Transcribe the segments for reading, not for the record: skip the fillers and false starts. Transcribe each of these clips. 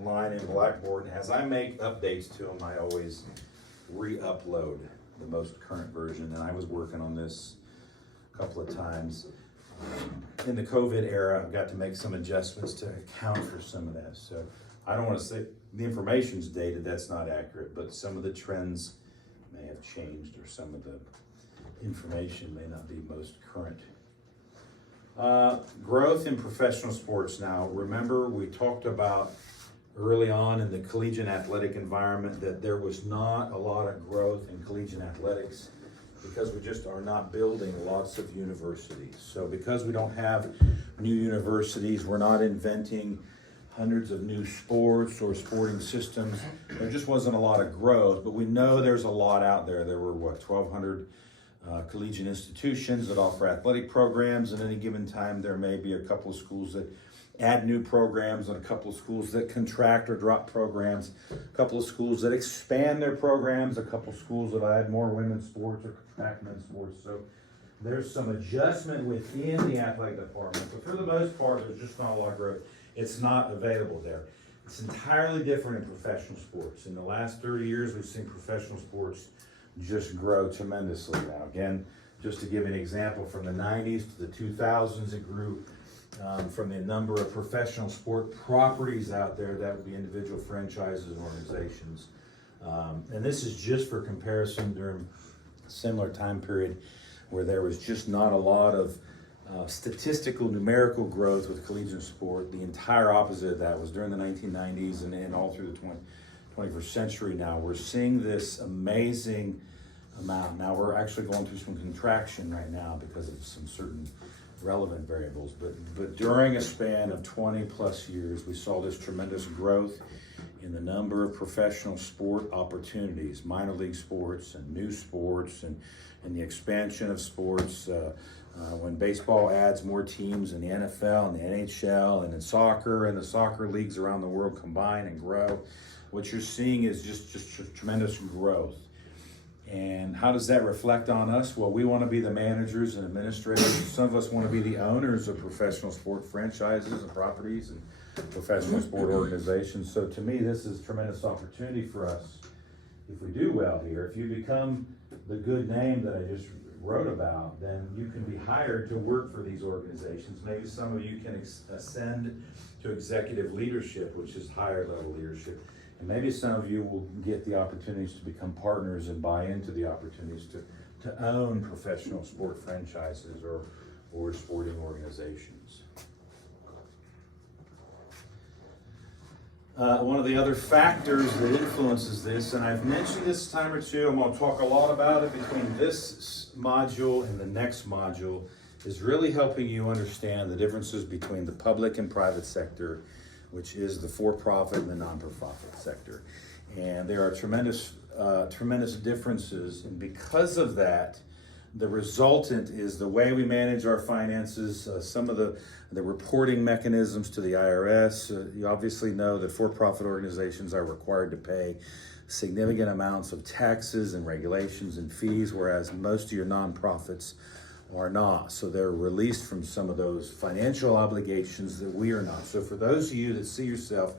line in Blackboard, and as I make updates to them, I always re-upload the most current version, and I was working on this a couple of times. In the COVID era, I've got to make some adjustments to account for some of that. So I don't want to say the information's dated, that's not accurate, but some of the trends may have changed, or some of the information may not be most current. Growth in professional sports. Now, remember we talked about early on in the collegiate athletic environment that there was not a lot of growth in collegiate athletics because we just are not building lots of universities. So because we don't have new universities, we're not inventing hundreds of new sports or sporting systems. There just wasn't a lot of growth, but we know there's a lot out there. There were, 1,200 collegiate institutions that offer athletic programs. At any given time, there may be a couple of schools that add new programs and a couple of schools that contract or drop programs, a couple of schools that expand their programs, a couple of schools that add more women's sports or contract men's sports. So there's some adjustment within the athletic department, but for the most part, there's just not a lot of growth. It's not available there. It's entirely different in professional sports. In the last 30 years, we've seen professional sports just grow tremendously. Now, again, just to give an example, from the 90s to the 2000s, it grew from the number of professional sport properties out there, that would be individual franchises and organizations. And this is just for comparison during a similar time period where there was just not a lot of statistical numerical growth with collegiate sport. The entire opposite of that was during the 1990s and all through the 21st century. Now we're seeing this amazing amount. Now we're actually going through some contraction right now because of some certain relevant variables, but during a span of 20 plus years, we saw this tremendous growth in the number of professional sport opportunities, minor league sports and new sports, and the expansion of sports. When baseball adds more teams in the NFL and the NHL and in soccer, and the soccer leagues around the world combine and grow, what you're seeing is just tremendous growth. And how does that reflect on us? Well, we want to be the managers and administrators. Some of us want to be the owners of professional sport franchises and properties and professional sport organizations. So to me, this is a tremendous opportunity for us if we do well here. If you become the good name that I just wrote about, then you can be hired to work for these organizations. Maybe some of you can ascend to executive leadership, which is higher level leadership. And maybe some of you will get the opportunities to become partners and buy into the opportunities to own professional sport franchises or sporting organizations. One of the other factors that influences this, and I've mentioned this a time or two, I'm going to talk a lot about it between this module and the next module, is really helping you understand the differences between the public and private sector, which is the for-profit and the non-for-profit sector. And there are tremendous differences, and because of that, the resultant is the way we manage our finances, some of the reporting mechanisms to the IRS. You obviously know that for-profit organizations are required to pay significant amounts of taxes and regulations and fees, whereas most of your nonprofits are not. So they're released from some of those financial obligations that we are not. So for those of you that see yourself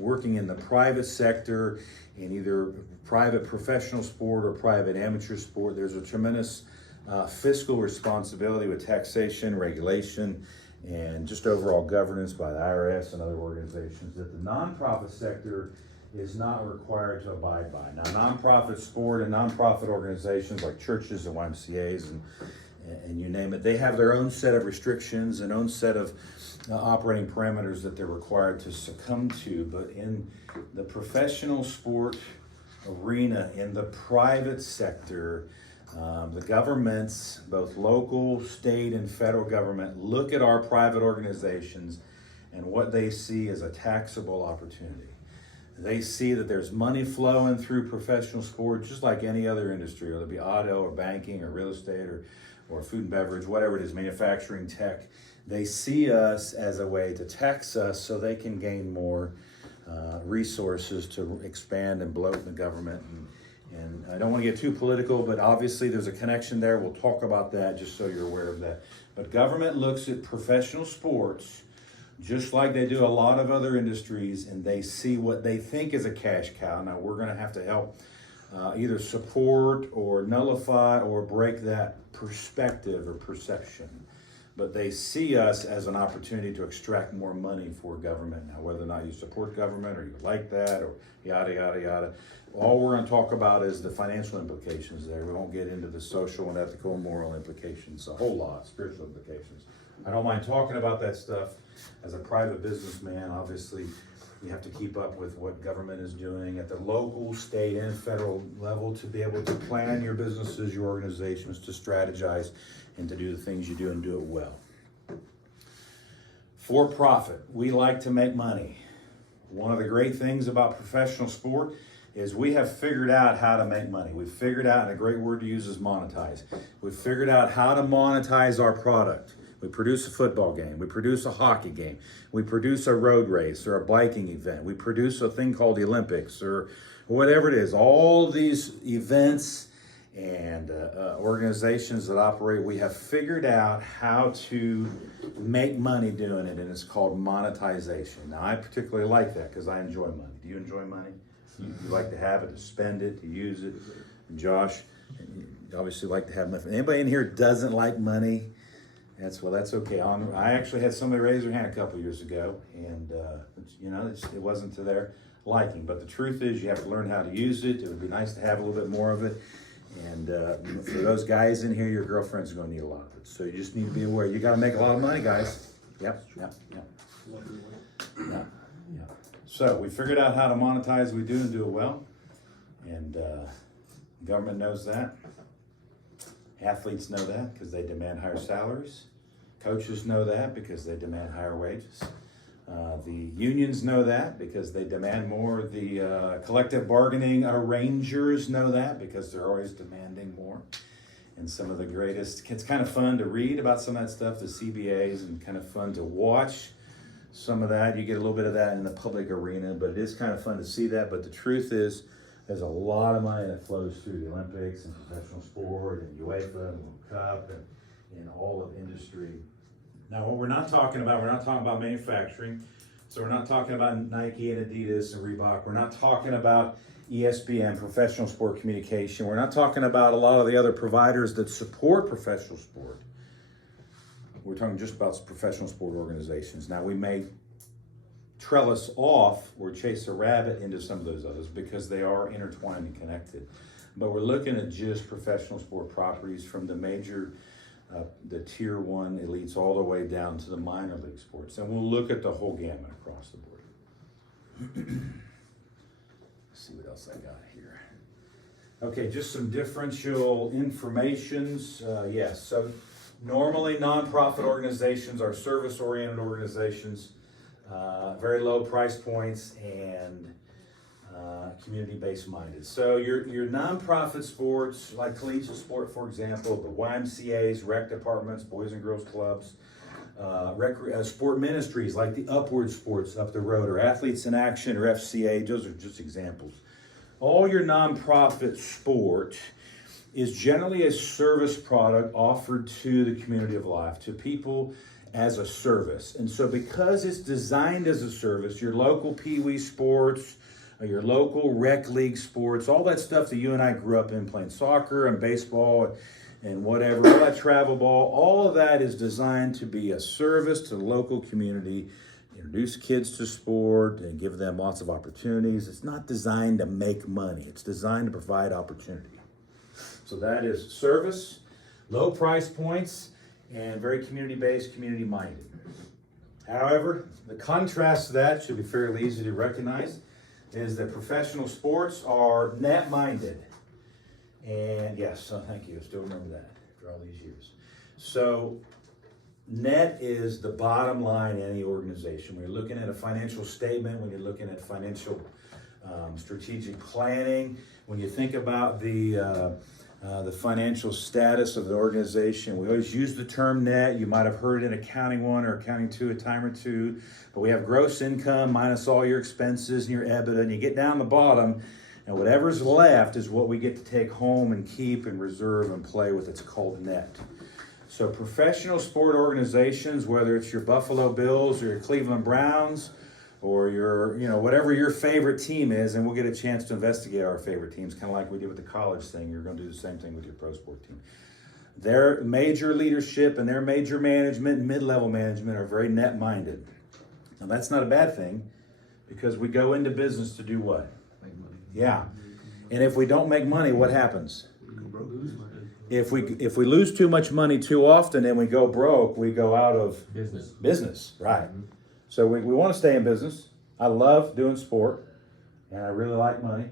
working in the private sector, in either private professional sport or private amateur sport, there's a tremendous fiscal responsibility with taxation, regulation, and just overall governance by the IRS and other organizations that the nonprofit sector is not required to abide by. Now, nonprofit sport and nonprofit organizations like churches and YMCAs and you name it, they have their own set of restrictions and own set of operating parameters that they're required to succumb to. But in the professional sport arena, in the private sector, the governments, both local, state, and federal government, look at our private organizations and what they see as a taxable opportunity. They see that there's money flowing through professional sport just like any other industry, whether it be auto or banking or real estate or food and beverage, whatever it is, manufacturing, tech. They see us as a way to tax us so they can gain more resources to expand and bloat the government. And I don't want to get too political, but obviously there's a connection there. We'll talk about that just so you're aware of that. But government looks at professional sports just like they do a lot of other industries, and they see what they think is a cash cow. Now we're going to have to help either support or nullify or break that perspective or perception. But they see us as an opportunity to extract more money for government. Now, whether or not you support government or you like that or yada, yada, yada, all we're going to talk about is the financial implications there. We won't get into the social and ethical and moral implications, a whole lot, spiritual implications. I don't mind talking about that stuff. As a private businessman, obviously, you have to keep up with what government is doing at the local, state, and federal level to be able to plan your businesses, your organizations, to strategize, and to do the things you do and do it well. For profit, we like to make money. One of the great things about professional sport is we have figured out how to make money. We've figured out, and a great word to use is monetize. We've figured out how to monetize our product. We produce a football game. We produce a hockey game. We produce a road race or a biking event. We produce a thing called the Olympics or whatever it is. All of these events and organizations that operate, we have figured out how to make money doing it, and it's called monetization. Now, I particularly like that because I enjoy money. Do you enjoy money? You like to have it, to spend it, to use it. And Josh, you obviously like to have money. Anybody in here doesn't like money? That's okay. I actually had somebody raise their hand a couple years ago, and it wasn't to their liking. But the truth is, you have to learn how to use it. It would be nice to have a little bit more of it. And for those guys in here, your girlfriend's are going to need a lot of it. So you just need to be aware. You got to make a lot of money, guys. Yep. So we figured out how to monetize. We do and do it well, and government knows that. Athletes know that because they demand higher salaries. Coaches know that because they demand higher wages. The unions know that because they demand more. The collective bargaining arrangers know that because they're always demanding more. And some of the greatest, it's kind of fun to read about some of that stuff, the CBAs, and kind of fun to watch some of that. You get a little bit of that in the public arena, but it is kind of fun to see that. But the truth is, there's a lot of money that flows through the Olympics and professional sport and UEFA and World Cup and all of industry. Now, what we're not talking about manufacturing. So we're not talking about Nike and Adidas and Reebok. We're not talking about ESPN, professional sport communication. We're not talking about a lot of the other providers that support professional sport. We're talking just about professional sport organizations. Now, we may trellis off or chase a rabbit into some of those others because they are intertwined and connected. But we're looking at just professional sport properties from the major, the tier one elites all the way down to the minor league sports. And we'll look at the whole gamut across the board. Let's see what else I got here. Okay, just some differential informations. Yes, so normally nonprofit organizations are service-oriented organizations. Very low price points and community-based minded. So your nonprofit sports, like collegiate sport, for example, the YMCA's, rec departments, boys and girls clubs, sport ministries like the Upward Sports up the road, or Athletes in Action, or FCA, those are just examples. All your nonprofit sport is generally a service product offered to the community of life, to people as a service. And so because it's designed as a service, your local Pee Wee sports, your local rec league sports, all that stuff that you and I grew up in, playing soccer and baseball and whatever, all that travel ball, all of that is designed to be a service to the local community, introduce kids to sport and give them lots of opportunities. It's not designed to make money. It's designed to provide opportunity. So that is service, low price points, and very community-based, community-minded. However, the contrast to that should be fairly easy to recognize is that professional sports are net-minded. And yes, so thank you, I still remember that after all these years. So net is the bottom line in any organization. When you're looking at a financial statement, when you're looking at financial strategic planning, when you think about the financial status of the organization. We always use the term net. You might have heard it in Accounting 1 or Accounting 2 a time or two, but we have gross income minus all your expenses and your EBITDA, and you get down the bottom, and whatever's left is what we get to take home and keep and reserve and play with. It's called net. So professional sport organizations, whether it's your Buffalo Bills or your Cleveland Browns or your, whatever your favorite team is, and we'll get a chance to investigate our favorite teams, kind of like we did with the college thing. You're going to do the same thing with your pro sport team. Their major leadership and their major management and mid-level management are very net-minded. Now, that's not a bad thing because we go into business to do what? Make money. Yeah. And if we don't make money, what happens? If we lose too much money too often and we go broke, we go out of business, right? So we want to stay in business. I love doing sport and I really like money.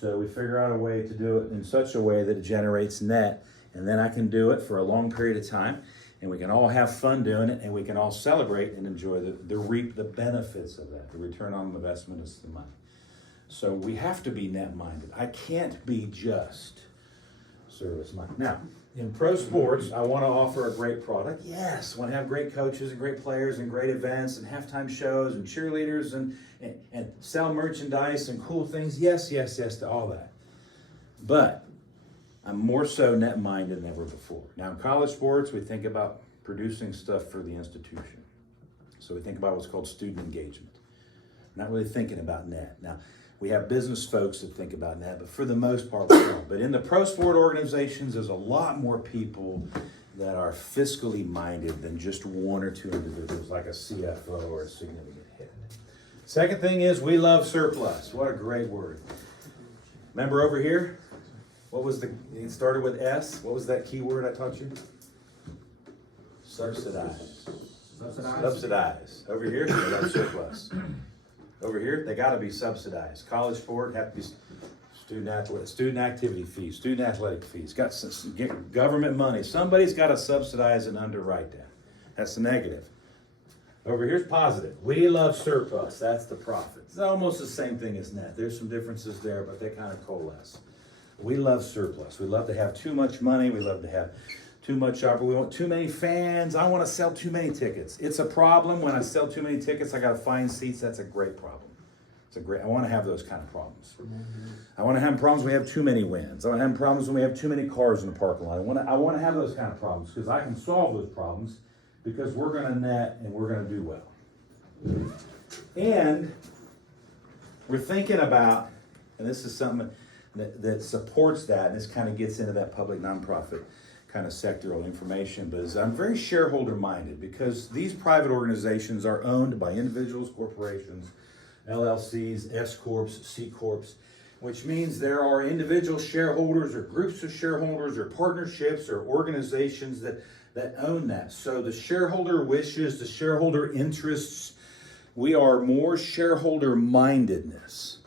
So we figure out a way to do it in such a way that it generates net, and then I can do it for a long period of time, and we can all have fun doing it, and we can all celebrate and enjoy reap the benefits of that. The return on investment is the money. So we have to be net-minded. I can't be just service-minded. Now, in pro sports, I want to offer a great product. Yes, I want to have great coaches and great players and great events and halftime shows and cheerleaders and sell merchandise and cool things. Yes to all that. But I'm more so net-minded than ever before. Now, in college sports, we think about producing stuff for the institution. So we think about what's called student engagement. Not really thinking about net. Now, we have business folks that think about that, but for the most part, we don't. But in the pro sport organizations, there's a lot more people that are fiscally minded than just one or two individuals, like a CFO or a significant head. Second thing is we love surplus. What a great word. Remember over here? It started with S. What was that key word I taught you? Subsidize. Over here, they got surplus. Over here, they got to be subsidized. College sport have to be student activity fees, student athletic fees. Got some government money. Somebody's got to subsidize and underwrite that. That's the negative. Over here's positive. We love surplus. That's the profit. It's almost the same thing as net. There's some differences there, but they kind of coalesce. We love surplus. We love to have too much money. We love to have too much opportunity. We want too many fans. I want to sell too many tickets. It's a problem when I sell too many tickets. I got to find seats. That's a great problem. I want to have those kind of problems. I want to have problems when we have too many wins. I want to have problems when we have too many cars in the parking lot. I want to have those kind of problems because I can solve those problems because we're going to net and we're going to do well. And we're thinking about, and this is something that supports that, and this kind of gets into that public nonprofit kind of sectoral information, but I'm very shareholder minded because these private organizations are owned by individuals, corporations, LLCs, S Corps, C Corps, which means there are individual shareholders or groups of shareholders or partnerships or organizations that own that. So the shareholder wishes, the shareholder interests, we are more shareholder mindedness.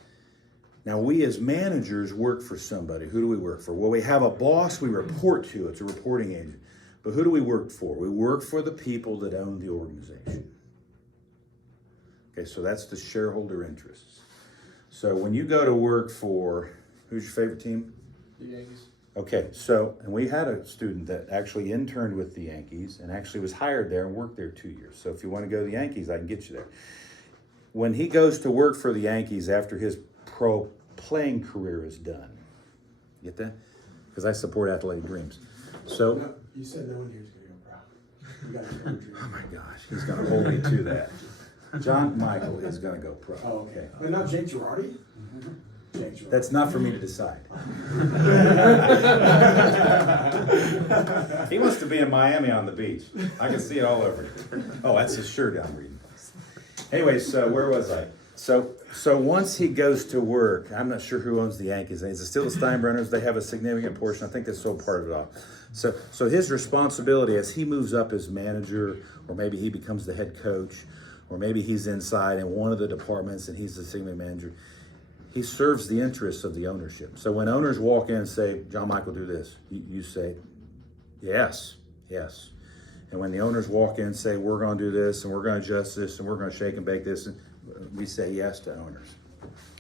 Now, we as managers work for somebody. Who do we work for? Well, we have a boss we report to. It's a reporting agent. But who do we work for? We work for the people that own the organization. Okay, so that's the shareholder interests. So when you go to work for, who's your favorite team? The Yankees. Okay, so, and we had a student that actually interned with the Yankees and actually was hired there and worked there 2 years. So if you want to go to the Yankees, I can get you there. When he goes to work for the Yankees after his pro playing career is done. Get that? Because I support athletic dreams. So No, you said no one here's going to go pro. You got to go. oh my gosh, he's going to hold me to that. John Michael is going to go pro. Oh, okay. But not Jake Girardi? Jake Girardi. That's not for me to decide. He wants to be in Miami on the beach. I can see it all over him. Oh, that's his shirt I'm reading. Anyway, so where was I? So once he goes to work, I'm not sure who owns the Yankees. Is it still the Steinbrenners? They have a significant portion. I think they sold part of it off. So his responsibility as he moves up as manager, or maybe he becomes the head coach, or maybe he's inside in one of the departments and he's the senior manager, he serves the interests of the ownership. So when owners walk in and say, John Michael, do this, you say, yes. And when the owners walk in and say, we're going to do this, and we're going to adjust this, and we're going to shake and bake this, and we say yes to owners.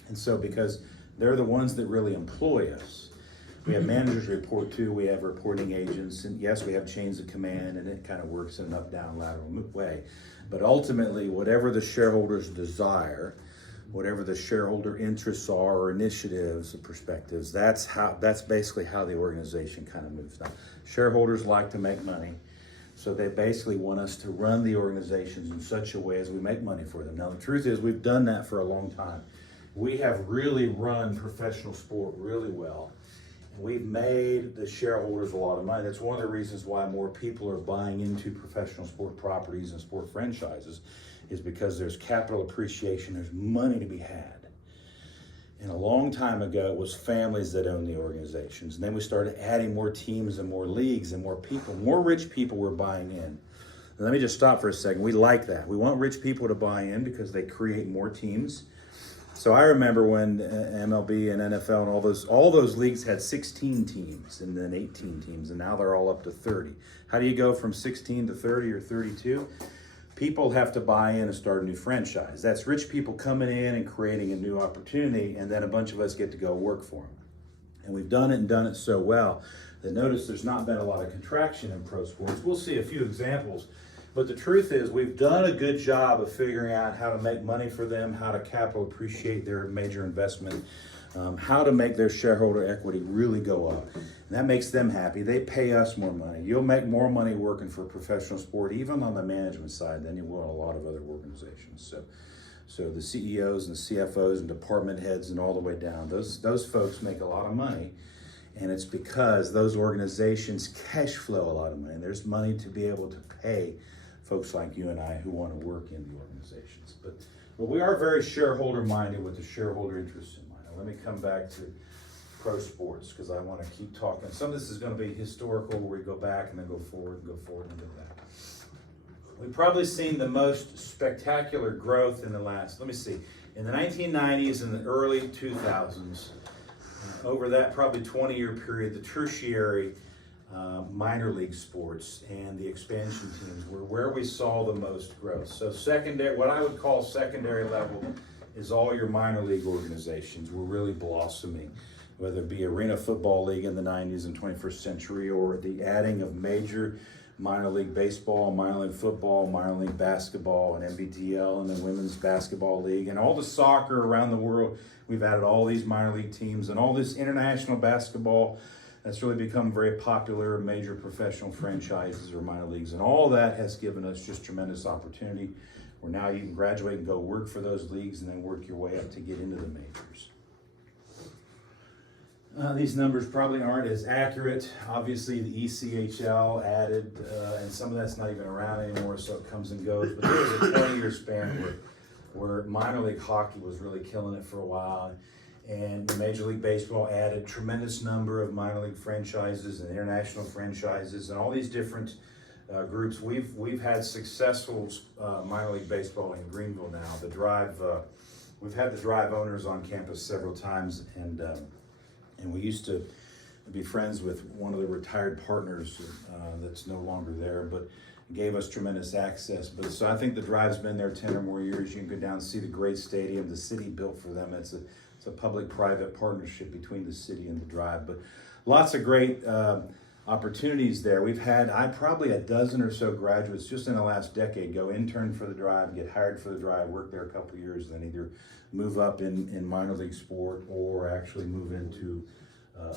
And so because they're the ones that really employ us, we have managers report to, we have reporting agents, and yes, we have chains of command, and it kind of works in an up, down, lateral way. But ultimately, whatever the shareholders desire, whatever the shareholder interests are, or initiatives, or perspectives, that's basically how the organization kind of moves. Now, shareholders like to make money. So they basically want us to run the organizations in such a way as we make money for them. Now, the truth is we've done that for a long time. We have really run professional sport really well. And we've made the shareholders a lot of money. That's one of the reasons why more people are buying into professional sport properties and sport franchises, is because there's capital appreciation, there's money to be had. And a long time ago, it was families that owned the organizations. And then we started adding more teams and more leagues and more people. More rich people were buying in. And let me just stop for a second. We like that. We want rich people to buy in because they create more teams. So I remember when MLB and NFL and all those leagues had 16 teams and then 18 teams, and now they're all up to 30. How do you go from 16 to 30 or 32? People have to buy in and start a new franchise. That's rich people coming in and creating a new opportunity, and then a bunch of us get to go work for them. And we've done it so well that notice there's not been a lot of contraction in pro sports. We'll see a few examples, but the truth is we've done a good job of figuring out how to make money for them, how to capital appreciate their major investment, how to make their shareholder equity really go up. And that makes them happy. They pay us more money. You'll make more money working for a professional sport, even on the management side, than you will in a lot of other organizations. So the CEOs and CFOs and department heads and all the way down, those folks make a lot of money. And it's because those organizations cash flow a lot of money. And there's money to be able to pay folks like you and I who want to work in the organizations. But we are very shareholder minded with the shareholder interest in mind. Now, let me come back to pro sports because I want to keep talking. Some of this is going to be historical where we go back and then go forward and go forward and go back. We've probably seen the most spectacular growth in the last, let me see, in the 1990s and the early 2000s, over that probably 20-year period, the tertiary minor league sports and the expansion teams were where we saw the most growth. So secondary, what I would call secondary level, is all your minor league organizations were really blossoming, whether it be Arena Football League in the 90s and 21st century, or the adding of major minor league baseball, minor league football, minor league basketball, and NBTL, and the Women's Basketball League, and all the soccer around the world. We've added all these minor league teams and all this international basketball that's really become very popular, major professional franchises or minor leagues, and all that has given us just tremendous opportunity where now you can graduate and go work for those leagues and then work your way up to get into the majors. These numbers probably aren't as accurate. Obviously, the ECHL added, and some of that's not even around anymore, so it comes and goes. But there was a 20-year span where minor league hockey was really killing it for a while, and Major League Baseball added tremendous number of minor league franchises and international franchises and all these different groups. We've had successful minor league baseball in Greenville now. The Drive, we've had the Drive owners on campus several times, and we used to be friends with one of the retired partners that's no longer there, but gave us tremendous access. But so I think the Drive's been there 10 or more years. You can go down and see the great stadium the city built for them. It's a public-private partnership between the city and the Drive. But lots of great opportunities there. We've had probably a dozen or so graduates just in the last decade go intern for the Drive, get hired for the Drive, work there a couple of years, then either move up in minor league sport or actually move into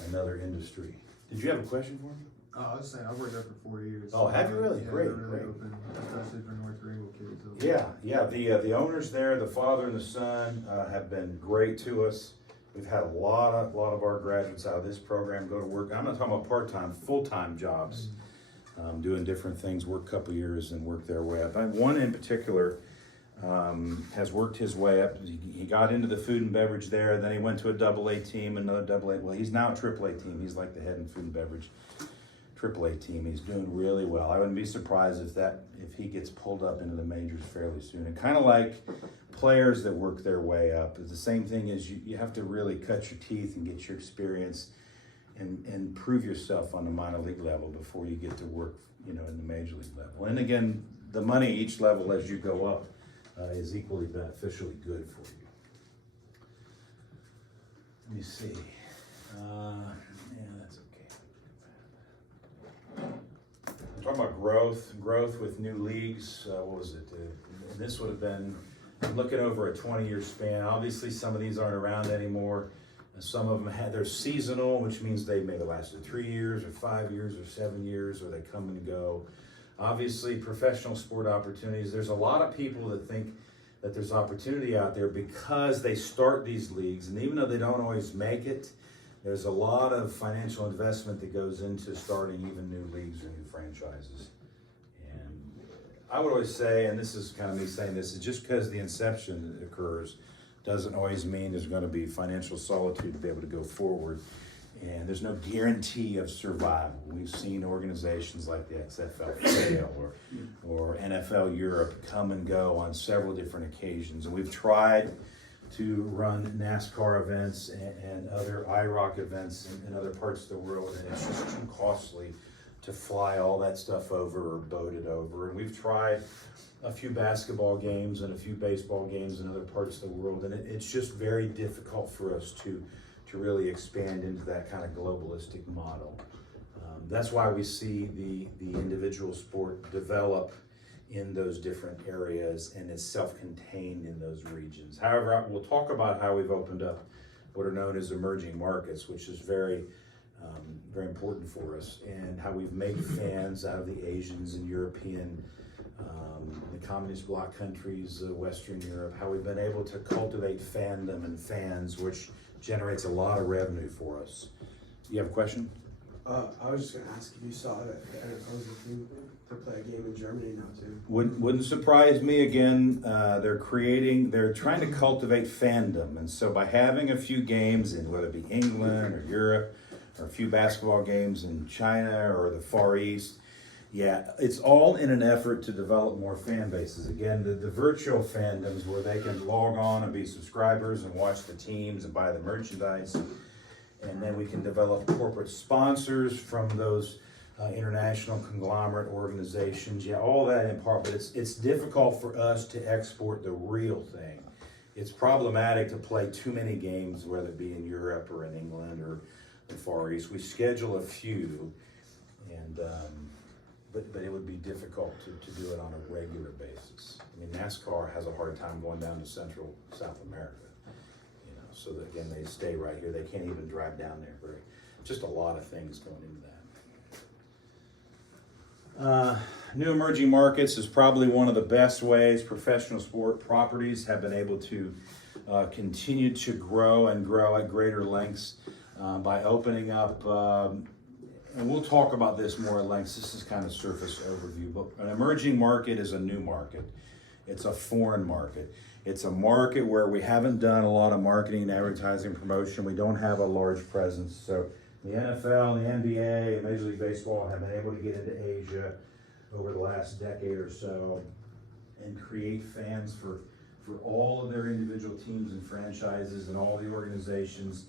another industry. Did you have a question for me? I was saying, I've worked there for 4 years. Oh, have you really? Yeah, Great, they're really great. open, especially for North Greenville kids. Yeah. The owners there, the father and the son, have been great to us. We've had a lot of our graduates out of this program go to work. I'm not talking about part-time, full-time jobs, doing different things, work a couple years and work their way up. One in particular has worked his way up. He got into the food and beverage there, then he went to a AA team, another AA. Well, he's now a AAA team. He's like the head in food and beverage AAA team. He's doing really well. I wouldn't be surprised if he gets pulled up into the majors fairly soon. And kind of like players that work their way up, it's the same thing as you have to really cut your teeth and get your experience and prove yourself on the minor league level before you get to work, in the major league level. And again, the money each level as you go up is equally beneficially good for you. Let me see. That's okay. I'm talking about growth with new leagues. What was it? And this would have been looking over a 20-year span. Obviously, some of these aren't around anymore. Some of them they're seasonal, which means they maybe lasted 3 years or 5 years or 7 years, or they come and go. Obviously, professional sport opportunities. There's a lot of people that think that there's opportunity out there because they start these leagues, and even though they don't always make it, there's a lot of financial investment that goes into starting even new leagues or new franchises. And I would always say, and this is kind of me saying this, is just because the inception occurs doesn't always mean there's going to be financial solitude to be able to go forward. And there's no guarantee of survival. We've seen organizations like the XFL fail or NFL Europe come and go on several different occasions. And we've tried to run NASCAR events and other IROC events in other parts of the world, and it's just too costly to fly all that stuff over or boat it over. And we've tried a few basketball games and a few baseball games in other parts of the world, and it's just very difficult for us to really expand into that kind of globalistic model. That's why we see the individual sport develop in those different areas and is self-contained in those regions. However, we'll talk about how we've opened up what are known as emerging markets, which is very important for us, and how we've made fans out of the Asians and European, the communist bloc countries, Western Europe, how we've been able to cultivate fandom and fans, which generates a lot of revenue for us. You have a question? I was just gonna ask if you saw that the NFL is looking to play a game in Germany now too. Wouldn't surprise me. Again, they're trying to cultivate fandom, and so by having a few games in whether it be England or Europe, or a few basketball games in China or the Far East, yeah, it's all in an effort to develop more fan bases. Again, the virtual fandoms where they can log on and be subscribers and watch the teams and buy the merchandise. And then we can develop corporate sponsors from those international conglomerate organizations. Yeah, all that in part, but it's difficult for us to export the real thing. It's problematic to play too many games, whether it be in Europe or in England or the Far East. We schedule a few, and but it would be difficult to do it on a regular basis. I mean, NASCAR has a hard time going down to Central South America. So that, again, they stay right here. They can't even drive down there. Just a lot of things going into that. New emerging markets is probably one of the best ways professional sport properties have been able to continue to grow and grow at greater lengths by opening up, and we'll talk about this more at length. This is kind of surface overview, but an emerging market is a new market. It's a foreign market. It's a market where we haven't done a lot of marketing, advertising, promotion. We don't have a large presence. So the NFL, the NBA, and Major League Baseball have been able to get into Asia over the last decade or so and create fans for all of their individual teams and franchises and all the organizations.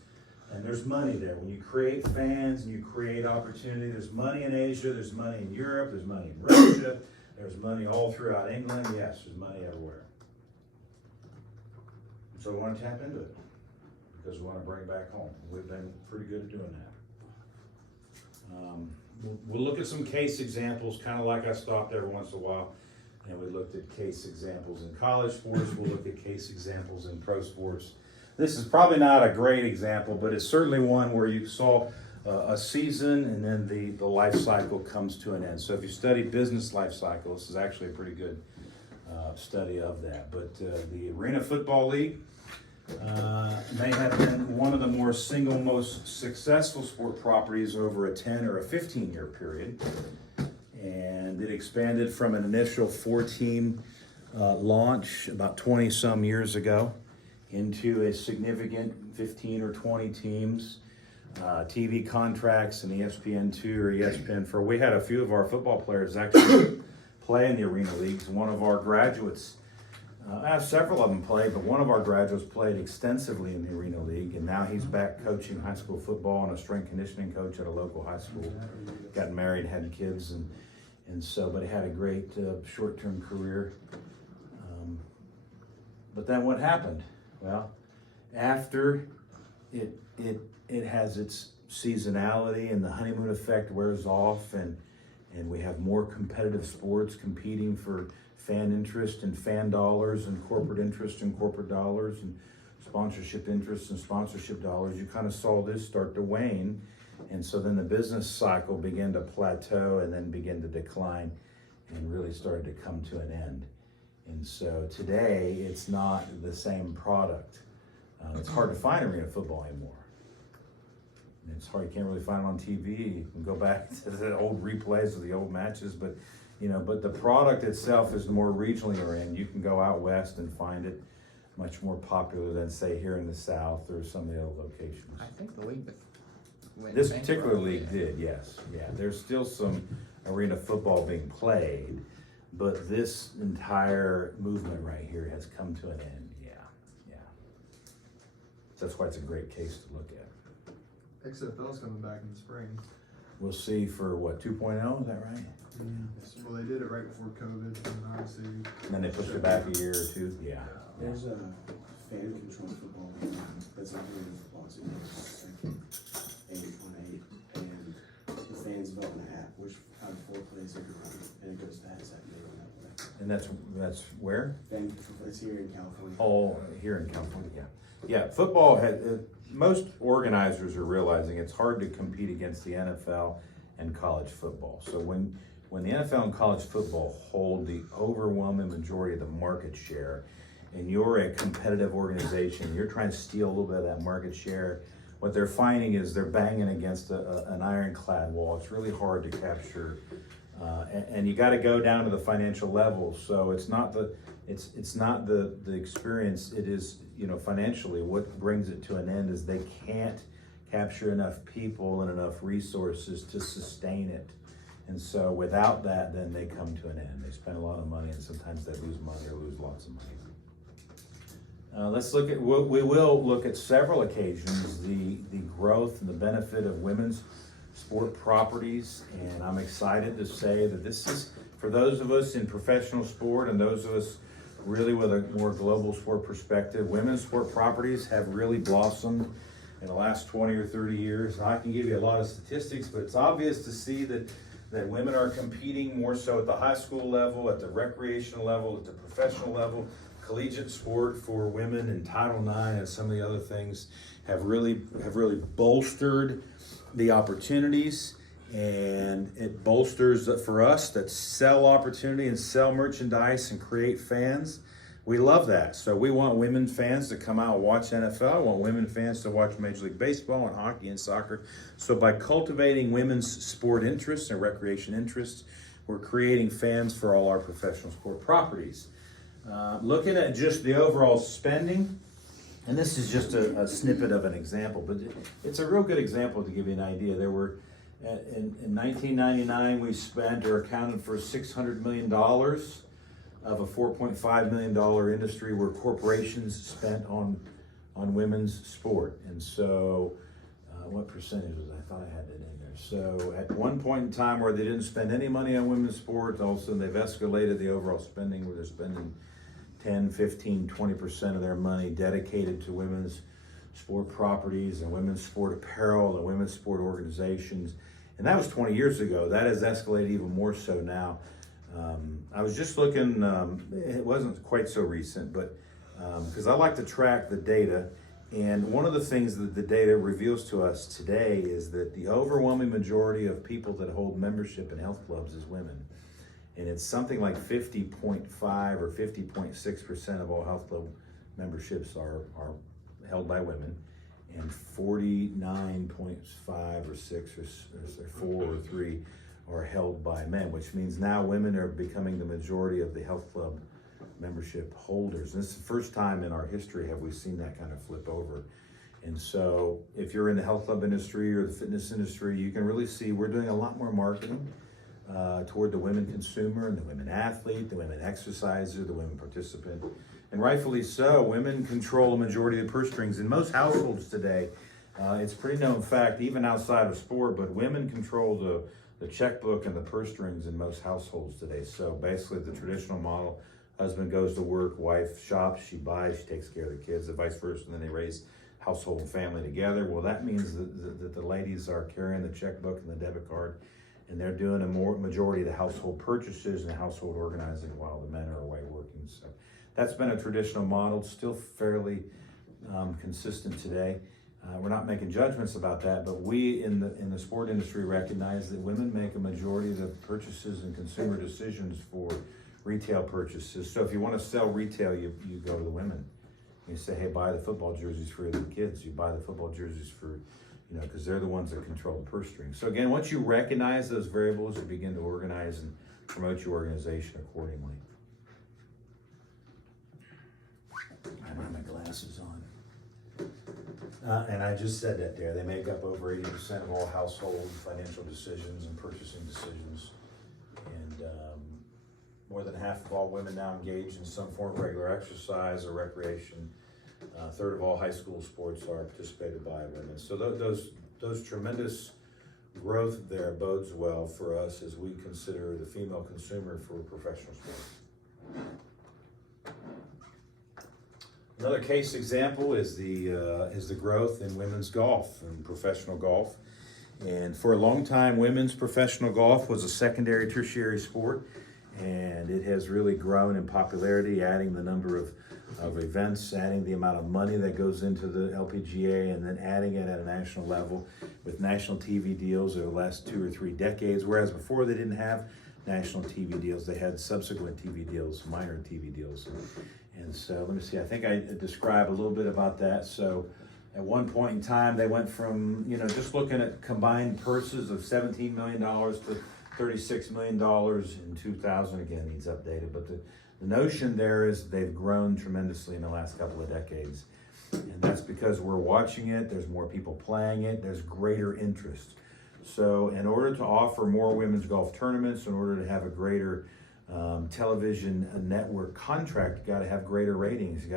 And there's money there. When you create fans and you create opportunity, there's money in Asia, there's money in Europe, there's money in Russia, there's money all throughout England. Yes, there's money everywhere. So we want to tap into it because we want to bring it back home. We've been pretty good at doing that. We'll look at some case examples, kind of like I stopped every once in a while, and we looked at case examples in college sports. We'll look at case examples in pro sports. This is probably not a great example, but it's certainly one where you saw a season and then the life cycle comes to an end. So if you study business life cycle, this is actually a pretty good study of that. But the Arena Football League may have been one of the most successful sport properties over a 10 or a 15-year period. And it expanded from an initial 4-team launch about 20 some years ago into a significant 15 or 20 teams, TV contracts, and ESPN2 or ESPN4. We had a few of our football players actually play in the Arena Leagues. One of our graduates, I have several of them play, but one of our graduates played extensively in the Arena League, and now he's back coaching high school football and a strength conditioning coach at a local high school. Got married, had kids, and so, but he had a great short-term career. But then what happened? Well, after it has its seasonality and the honeymoon effect wears off, and we have more competitive sports competing for fan interest and fan dollars and corporate interest and corporate dollars and sponsorship interest and sponsorship dollars, you kind of saw this start to wane. And so then the business cycle began to plateau and then begin to decline. and really started to come to an end. And so today, it's not the same product. It's hard to find arena football anymore. And it's hard, you can't really find it on TV. You can go back to the old replays of the old matches, but the product itself is more regionally oriented. You can go out west and find it much more popular than, say, here in the South or some of the other locations. I think the league went This bankrupt, particular league yeah. did, yes. Yeah, there's still some arena football being played, but this entire movement right here has come to an end. Yeah. So that's why it's a great case to look at. XFL's coming back in the spring. We'll see for what, 2.0, is that right? Well, they did it right before COVID, and obviously. And then they pushed it back a year or two, yeah. There's a fan controlled football league that's not really football, it's like 8-on-8, and the fans vote in a hat, which out of 4 plays they can run, and it goes to heads that day on that play. And that's where? Fan control, it's here in California. Oh, here in California, yeah. Yeah, football had, most organizers are realizing it's hard to compete against the NFL and college football. So when the NFL and college football hold the overwhelming majority of the market share, and you're a competitive organization, you're trying to steal a little bit of that market share, what they're finding is they're banging against an ironclad wall. It's really hard to capture, and you got to go down to the financial level. So it's not the experience. It is, financially, what brings it to an end is they can't capture enough people and enough resources to sustain it. And so without that, then they come to an end. They spend a lot of money, and sometimes they lose money or lose lots of money. Let's look at, we will look at several occasions, the growth and the benefit of women's sport properties. And I'm excited to say that this is, for those of us in professional sport and those of us really with a more global sport perspective, women's sport properties have really blossomed in the last 20 or 30 years. I can give you a lot of statistics, but it's obvious to see that women are competing more so at the high school level, at the recreational level, at the professional level. Collegiate sport for women and Title IX and some of the other things have really bolstered the opportunities, and it bolsters for us that sell opportunity and sell merchandise and create fans. We love that. So we want women fans to come out and watch NFL. We want women fans to watch Major League Baseball and hockey and soccer. So by cultivating women's sport interests and recreation interests, we're creating fans for all our professional sport properties. Looking at just the overall spending, and this is just a snippet of an example, but it's a real good example to give you an idea. There were, in 1999, we spent or accounted for $600 million of a $4.5 million industry where corporations spent on women's sport. And so, what percentage was that? I thought I had that in there. So at one point in time where they didn't spend any money on women's sports, all of a sudden they've escalated the overall spending where they're spending 10, 15, 20% of their money dedicated to women's sport properties and women's sport apparel and women's sport organizations. And that was 20 years ago. That has escalated even more so now. I was just looking, it wasn't quite so recent, but because I like to track the data. And one of the things that the data reveals to us today is that the overwhelming majority of people that hold membership in health clubs is women. And it's something like 50.5 or 50.6% of all health club memberships are held by women, and 49.5 or 6 or 4 or 3 are held by men, which means now women are becoming the majority of the health club membership holders. And this is the first time in our history have we seen that kind of flip over. And so if you're in the health club industry or the fitness industry, you can really see we're doing a lot more marketing toward the women consumer and the women athlete, the women exerciser, the women participant. And rightfully so, women control the majority of the purse strings. In most households today, it's a pretty known fact, even outside of sport, but women control the checkbook and the purse strings in most households today. So basically the traditional model, husband goes to work, wife shops, she buys, she takes care of the kids, and vice versa, and then they raise household and family together. Well, that means that the ladies are carrying the checkbook and the debit card, and they're doing a majority of the household purchases and the household organizing while the men are away working. So that's been a traditional model, still fairly consistent today. We're not making judgments about that, but we in the sport industry recognize that women make a majority of the purchases and consumer decisions for retail purchases. So if you want to sell retail, you go to the women. You say, hey, buy the football jerseys for the kids. You buy the football jerseys for, because they're the ones that control the purse strings. So again, once you recognize those variables, you begin to organize and promote your organization accordingly. I have my glasses on. And I just said that there. They make up over 80% of all household financial decisions and purchasing decisions. And more than half of all women now engage in some form of regular exercise or recreation. A third of all high school sports are participated by women. So those tremendous growth there bodes well for us as we consider the female consumer for professional sports. Another case example is the growth in women's golf and professional golf. And for a long time, women's professional golf was a secondary, tertiary sport, and it has really grown in popularity, adding the number of events, adding the amount of money that goes into the LPGA, and then adding it at a national level with national TV deals over the last 2 or 3 decades. Whereas before they didn't have national TV deals, they had subsequent TV deals, minor TV deals. And so let me see, I think I described a little bit about that. So at one point in time, they went from, just looking at combined purses of $17 million to $36 million in 2000. Again, needs updated, but the notion there is they've grown tremendously in the last couple of decades. And that's because we're watching it, there's more people playing it, there's greater interest. So in order to offer more women's golf tournaments, in order to have a greater television network contract, you got to have greater ratings. You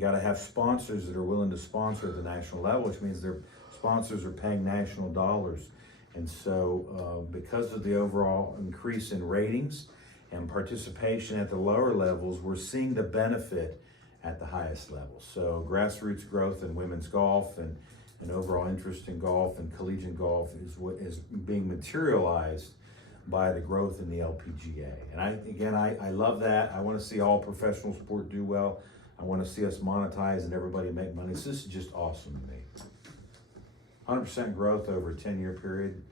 got to have sponsors that are willing to sponsor at the national level, which means their sponsors are paying national dollars. And so because of the overall increase in ratings and participation at the lower levels, we're seeing the benefit at the highest level. So grassroots growth in women's golf and overall interest in golf and collegiate golf is what is being materialized by the growth in the LPGA. And I love that. I want to see all professional sport do well. I want to see us monetize and everybody make money. So this is just awesome to me. 100% growth over a 10-year period.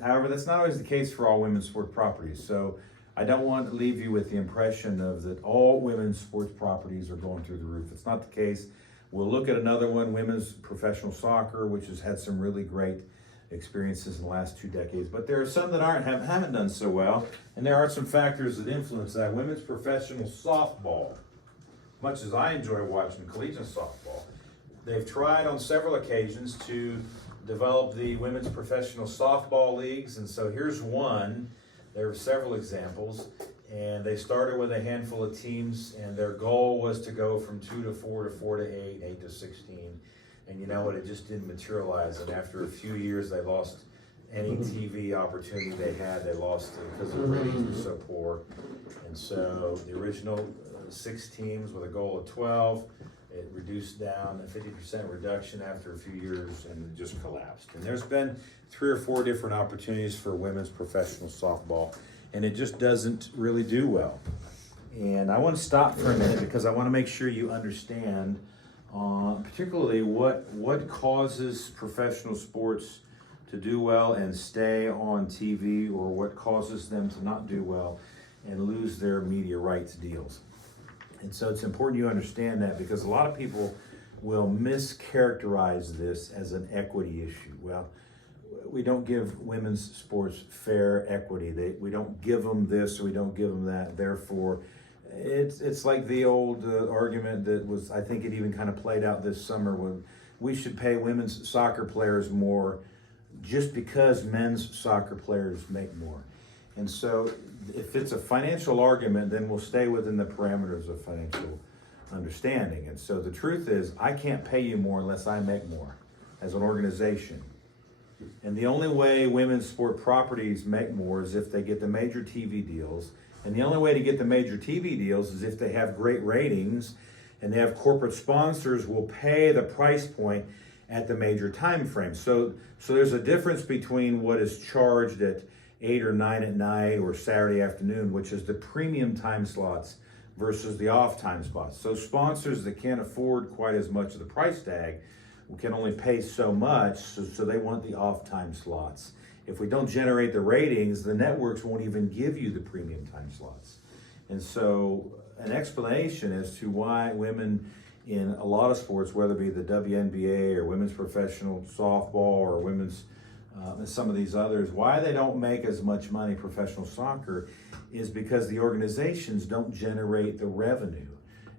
However, that's not always the case for all women's sport properties. So I don't want to leave you with the impression of that all women's sports properties are going through the roof. It's not the case. We'll look at another one, women's professional soccer, which has had some really great experiences in the last 2 decades. But there are some that haven't done so well, and there are some factors that influence that. Women's professional softball, much as I enjoy watching collegiate softball, they've tried on several occasions to develop the women's professional softball leagues, and so here's one. There are several examples, and they started with a handful of teams, and their goal was to go from 2 to 4 to 4 to 8, 8 to 16. And you know what, it just didn't materialize, and after a few years, they lost any TV opportunity they had. They lost it because the ratings were so poor. And so the original 6 teams with a goal of 12, it reduced down, a 50% reduction after a few years, and it just collapsed. And there's been 3 or 4 different opportunities for women's professional softball, and it just doesn't really do well. And I want to stop for a minute because I want to make sure you understand particularly what causes professional sports to do well and stay on TV, or what causes them to not do well and lose their media rights deals. And so it's important you understand that, because a lot of people will mischaracterize this as an equity issue. Well, we don't give women's sports fair equity. We don't give them this, or we don't give them that. Therefore, it's like the old argument that was, I think it even kind of played out this summer, when we should pay women's soccer players more just because men's soccer players make more. And so if it's a financial argument, then we'll stay within the parameters of financial understanding. And so the truth is, I can't pay you more unless I make more as an organization. And the only way women's sport properties make more is if they get the major TV deals. And the only way to get the major TV deals is if they have great ratings and they have corporate sponsors will pay the price point at the major time frame. So there's a difference between what is charged at 8 or 9 at night or Saturday afternoon, which is the premium time slots, versus the off-time spots. So sponsors that can't afford quite as much of the price tag can only pay so much, so they want the off-time slots. If we don't generate the ratings, the networks won't even give you the premium time slots. And so an explanation as to why women in a lot of sports, whether it be the WNBA or women's professional softball or women's and some of these others, why they don't make as much money professional soccer is because the organizations don't generate the revenue.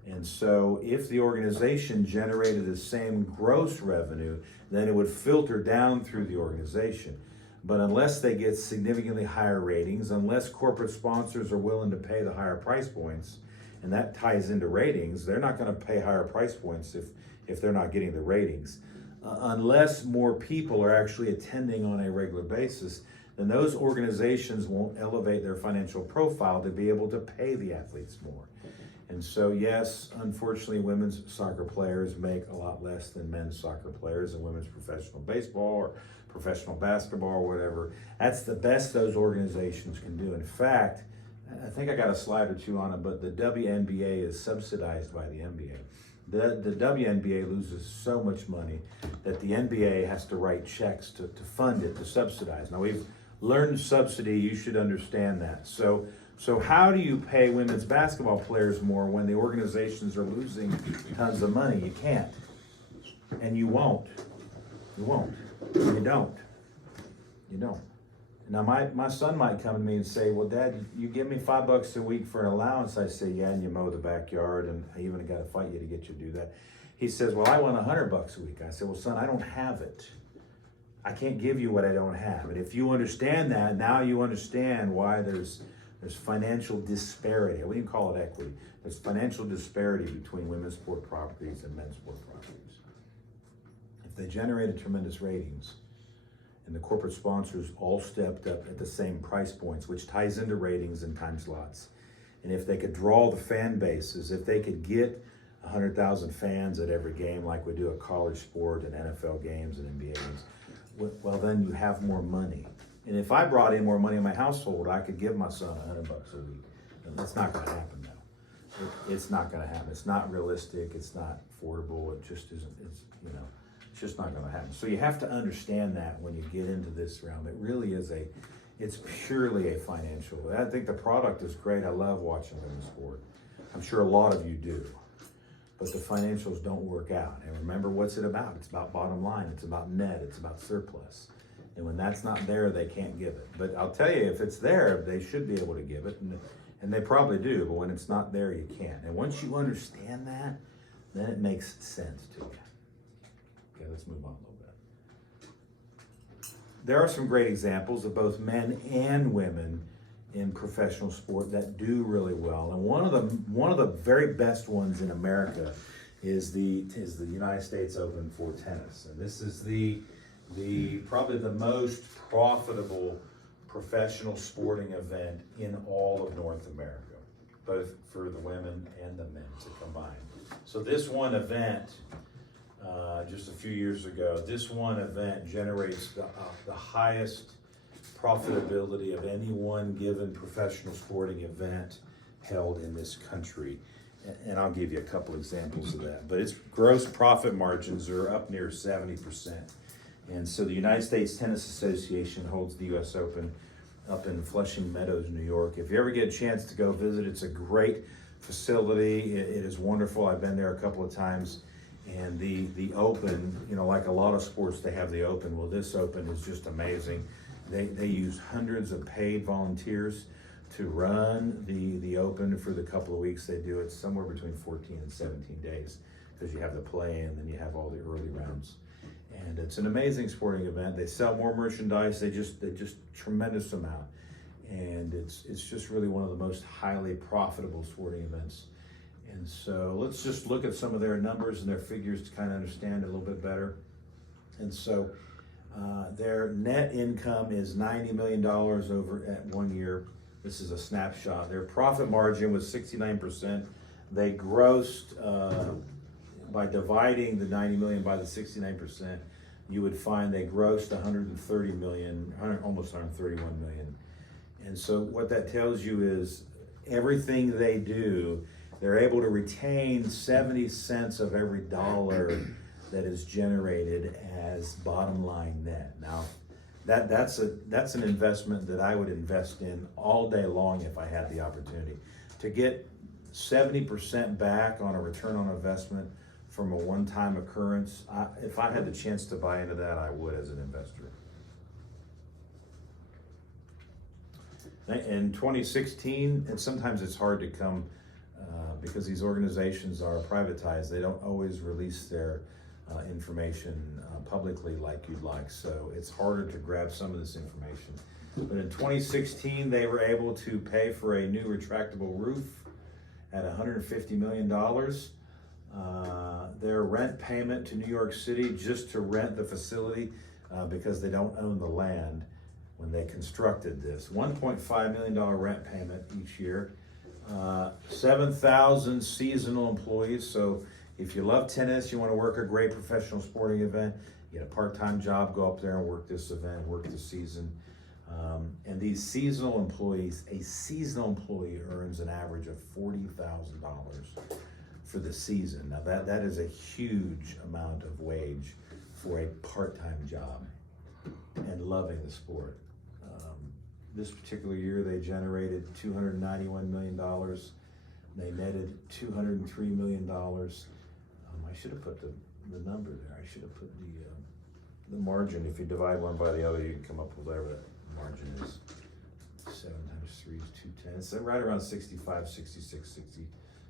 And so if the organization generated the same gross revenue, then it would filter down through the organization. But unless they get significantly higher ratings, unless corporate sponsors are willing to pay the higher price points, and that ties into ratings, they're not going to pay higher price points if they're not getting the ratings. Unless more people are actually attending on a regular basis, then those organizations won't elevate their financial profile to be able to pay the athletes more. And so, yes, unfortunately, women's soccer players make a lot less than men's soccer players and women's professional baseball or professional basketball or whatever. That's the best those organizations can do. In fact, I think I got a slide or two on it, but the WNBA is subsidized by the NBA. The WNBA loses so much money that the NBA has to write checks to fund it, to subsidize. Now, we've learned subsidy, you should understand that. So how do you pay women's basketball players more when the organizations are losing tons of money? You can't. And you won't. You won't. You don't. You don't. Now, my son might come to me and say, well, Dad, you give me $5 a week for an allowance. I say, yeah, and you mow the backyard, and I even got to fight you to get you to do that. He says, well, I want $100 a week. I said, well, son, I don't have it. I can't give you what I don't have. And if you understand that, now you understand why there's financial disparity. I wouldn't even call it equity. There's financial disparity between women's sport properties and men's sport properties. If they generated tremendous ratings, and the corporate sponsors all stepped up at the same price points, which ties into ratings and time slots. And if they could draw the fan bases, if they could get 100,000 fans at every game like we do at college sport and NFL games and NBA games, well, then you have more money. And if I brought in more money in my household, I could give my son $100 a week. And that's not going to happen now. It's not going to happen. It's not realistic. It's not affordable. It just isn't. It's just not going to happen. So you have to understand that when you get into this realm. It really is it's purely a financial. I think the product is great. I love watching women's sport. I'm sure a lot of you do. But the financials don't work out. And remember, what's it about? It's about bottom line. It's about net. It's about surplus. And when that's not there, they can't give it. But I'll tell you, if it's there, they should be able to give it. And they probably do. But when it's not there, you can't. And once you understand that, then it makes sense to you. Okay, let's move on a little bit. There are some great examples of both men and women in professional sport that do really well. And one of the very best ones in America is the United States Open for tennis. And this is the probably the most profitable professional sporting event in all of North America, both for the women and the men to combine. So this one event, just a few years ago, this one event generates the highest profitability of any one given professional sporting event held in this country. And I'll give you a couple examples of that. But its gross profit margins are up near 70%. And so the United States Tennis Association holds the U.S. Open up in Flushing Meadows, New York. If you ever get a chance to go visit, it's a great facility. It is wonderful. I've been there a couple of times. And the Open, like a lot of sports, they have the Open. Well, this Open is just amazing. They use hundreds of paid volunteers to run the Open for the couple of weeks they do. It's somewhere between 14 and 17 days because you have the play and then you have all the early rounds. And it's an amazing sporting event. They sell more merchandise. They just tremendous amount. And it's just really one of the most highly profitable sporting events. And so let's just look at some of their numbers and their figures to kind of understand it a little bit better. And so their net income is $90 million over at 1 year. This is a snapshot. Their profit margin was 69%. They grossed, by dividing the 90 million by the 69%, you would find they grossed 130 million, almost 131 million. And so what that tells you is everything they do, they're able to retain 70 cents of every dollar that is generated as bottom line net. Now, that's an investment that I would invest in all day long if I had the opportunity. To get 70% back on a return on investment from a one-time occurrence, if I had the chance to buy into that, I would as an investor. In 2016, and sometimes it's hard to come because these organizations are privatized. They don't always release their information publicly like you'd like, so it's harder to grab some of this information. But in 2016, they were able to pay for a new retractable roof at $150 million. Their rent payment to New York City just to rent the facility because they don't own the land when they constructed this. $1.5 million rent payment each year. 7,000 seasonal employees. So if you love tennis, you want to work a great professional sporting event, you get a part-time job, go up there and work this event, work the season. And these seasonal employees, a seasonal employee earns an average of $40,000 for the season. Now that is a huge amount of wage for a part-time job and loving the sport. This particular year, they generated $291 million. They netted $203 million. I should have put the number there. I should have put the margin. If you divide one by the other, you can come up with whatever that margin is. 7 times 3 is 210. It's right around 65, 66,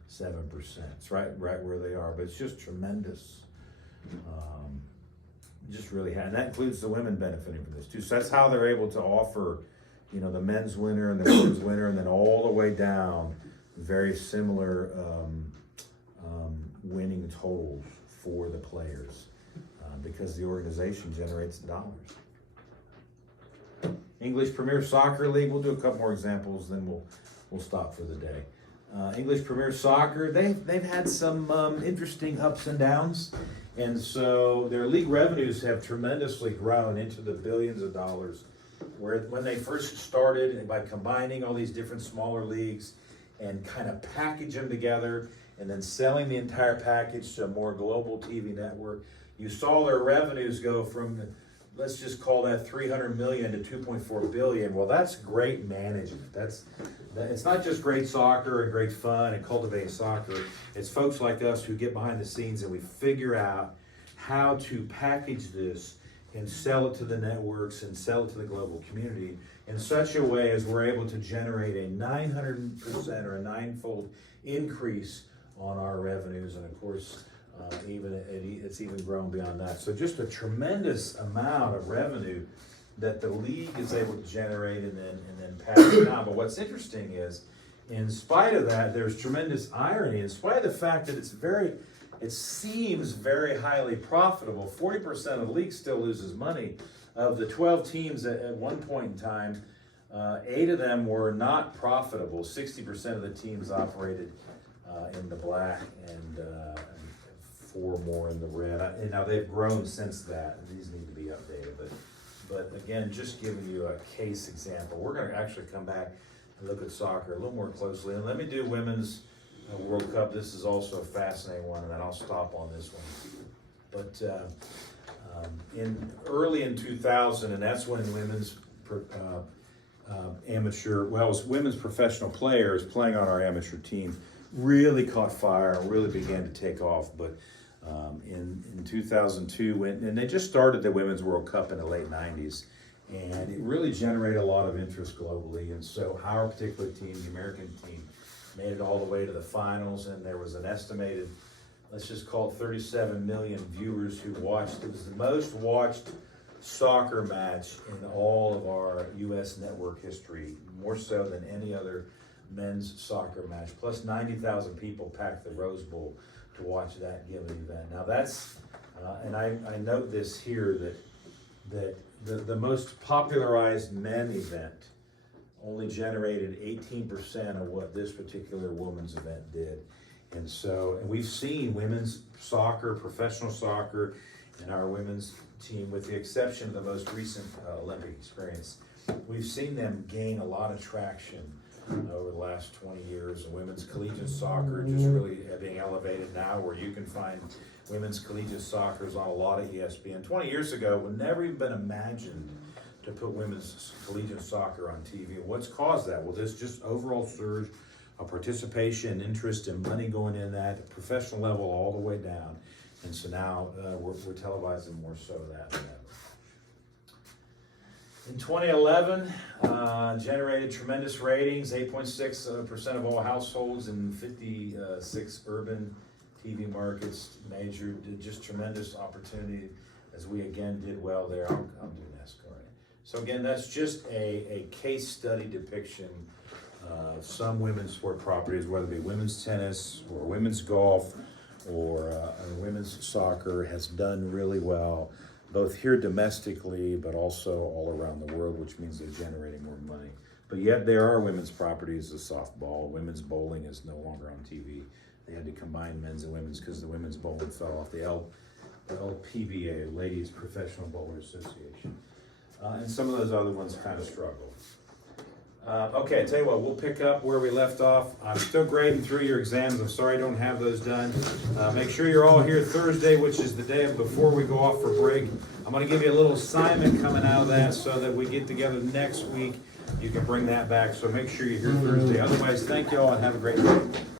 67%. It's right where they are, but it's just tremendous. Just really, and that includes the women benefiting from this too. So that's how they're able to offer, the men's winner and the women's winner, and then all the way down, very similar winning totals for the players because the organization generates the dollars. English Premier Soccer League, we'll do a couple more examples, then we'll stop for the day. English Premier Soccer, they've had some interesting ups and downs, and so their league revenues have tremendously grown into the billions of dollars. Where when they first started, and by combining all these different smaller leagues and kind of package them together and then selling the entire package to a more global TV network, you saw their revenues go from, let's just call that 300 million to 2.4 billion. Well, that's great management. It's not just great soccer and great fun and cultivating soccer. It's folks like us who get behind the scenes and we figure out how to package this and sell it to the networks and sell it to the global community in such a way as we're able to generate a 900% or a ninefold increase on our revenues. And of course, it's even grown beyond that. So just a tremendous amount of revenue that the league is able to generate and then pass it on. But what's interesting is, in spite of that, there's tremendous irony. In spite of the fact that it seems very highly profitable. 40% of the league still loses money. Of the 12 teams at one point in time, 8 of them were not profitable. 60% of the teams operated in the black and 4 more in the red. And now they've grown since that. These need to be updated. But again, just giving you a case example. We're going to actually come back and look at soccer a little more closely. And let me do women's World Cup. This is also a fascinating one, and then I'll stop on this one. But early in 2000, and that's when women's women's professional players playing on our amateur team really caught fire and really began to take off. But in 2002, and they just started the Women's World Cup in the late 90s, and it really generated a lot of interest globally. And so our particular team, the American team, made it all the way to the finals, and there was an estimated, let's just call it 37 million viewers who watched. It was the most watched soccer match in all of our U.S. network history, more so than any other men's soccer match. Plus 90,000 people packed the Rose Bowl to watch that given event. Now that's, and I note this here, that the most popularized men event only generated 18% of what this particular women's event did. And we've seen women's soccer, professional soccer, and our women's team, with the exception of the most recent Olympic experience, we've seen them gain a lot of traction over the last 20 years. Women's collegiate soccer just really being elevated now, where you can find women's collegiate soccer is on a lot of ESPN. 20 years ago, it would never even been imagined to put women's collegiate soccer on TV. What's caused that? Well, there's just overall surge of participation, interest, and money going in that, at professional level all the way down. And so now we're televising more so that than ever. In 2011, generated tremendous ratings, 8.6% of all households in 56 urban TV markets measured, just tremendous opportunity as we again did well there. I'll do NASCAR. So again, that's just a case study depiction of some women's sport properties, whether it be women's tennis or women's golf or women's soccer, has done really well, both here domestically, but also all around the world, which means they're generating more money. But yet there are women's properties of softball. Women's bowling is no longer on TV. They had to combine men's and women's because the women's bowling fell off the LPBA, Ladies Professional Bowlers Association. And some of those other ones kind of struggled. Okay, I tell you what, we'll pick up where we left off. I'm still grading through your exams. I'm sorry I don't have those done. Make sure you're all here Thursday, which is the day before we go off for break. I'm going to give you a little assignment coming out of that so that we get together next week. You can bring that back, so make sure you're here Thursday. Otherwise, thank you all and have a great day.